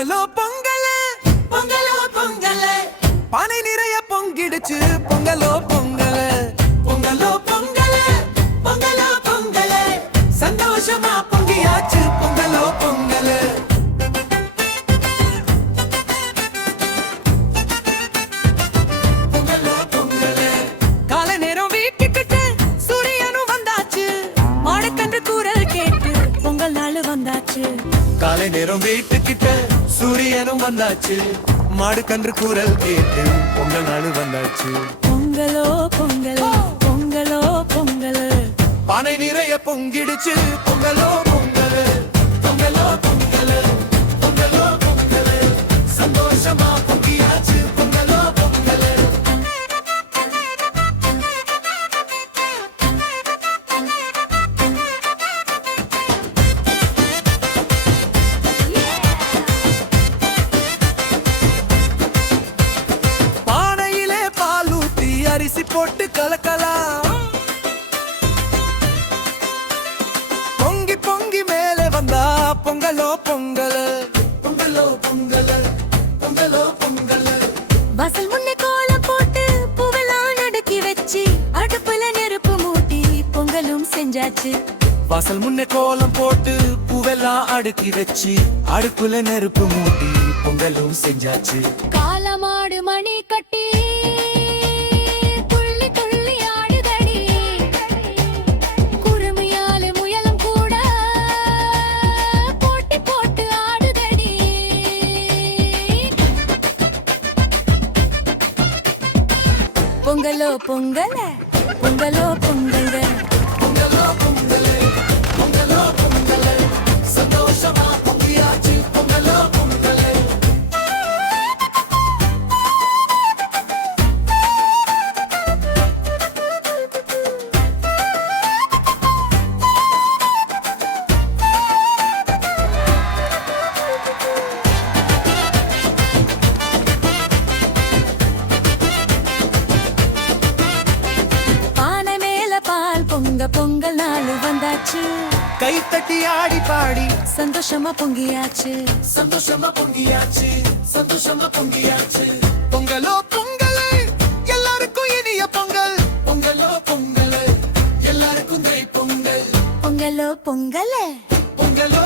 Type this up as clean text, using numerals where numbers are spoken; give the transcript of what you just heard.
பொங்கலோ பொங்கலே பொங்கலோ பொங்கலே பானை நிறைய பொங்கிடுச்சு பொங்கலோ பொங்கலே பொங்கலோ பொங்கலே பொங்கலோ பொங்கலே சந்தோஷமா பொங்கியாச்சு பொங்கலோ பொங்கலே பொங்கலோ பொங்கலே காலை நேரம் வீட்டுக்கிட்டு சூரியனும் வந்தாச்சு மாடக்கன்று கூறல் கேட்டு பொங்கல் நாள் வந்தாச்சு காலை நேரம் வீட்டுக்கிட்ட சூரியனும் வந்தாச்சு மாடு கன்று கூறல் கேட்டு பொங்கல் நாடு வந்தாச்சு பொங்கலோ பொங்கலோ பொங்கலோ பொங்கல் பானை நிறைய பொங்கிடுச்சு பொங்கலோ பொங்கல் பொங்கலோ பொங்கல் பொங்கலோ பொங்கல் சந்தோஷமா பொங்கியாச்சு பொங்கலோ பொங்கல் அரிசி போட்டு கலக்கலாம் பொங்கி பொங்கி மேலே வந்தா பொங்கலோ பொங்கல் பொங்கலோ பொங்கல் பொங்கலோ பொங்கல் வாசல் முன்னே கோலம் போட்டு பூவெல்லாம் அடுக்கி வச்சு அடுப்புல நெருப்பு மூட்டி பொங்கலும் செஞ்சாச்சு வாசல் முன்னே கோலம் போட்டு பூவெல்லாம் அடுக்கி வச்சு அடுப்புல நெருப்பு மூட்டி பொங்கலும் செஞ்சாச்சு காலமாடு மணி கட்டி பொங்கலோ பொங்கல பொங்கலோ பொங்கல் பொங்கலோ பொங்கல் பொங்கலோ பொங்கல் சந்தோஷமா பொங்கியாச்சு பொங்கலோ பொங்கல் பொங்கல் நாள் வந்தாச்சு கை தட்டி ஆடி பாடி சந்தோஷமா பொங்கியாச்சு சந்தோஷமா பொங்கியாச்சு சந்தோஷமா பொங்கியாச்சு பொங்கலோ பொங்கல் எல்லாருக்கும் இனிய பொங்கல் பொங்கலோ பொங்கல் எல்லாருக்கும் பொங்கல் பொங்கலோ பொங்கல் பொங்கலோ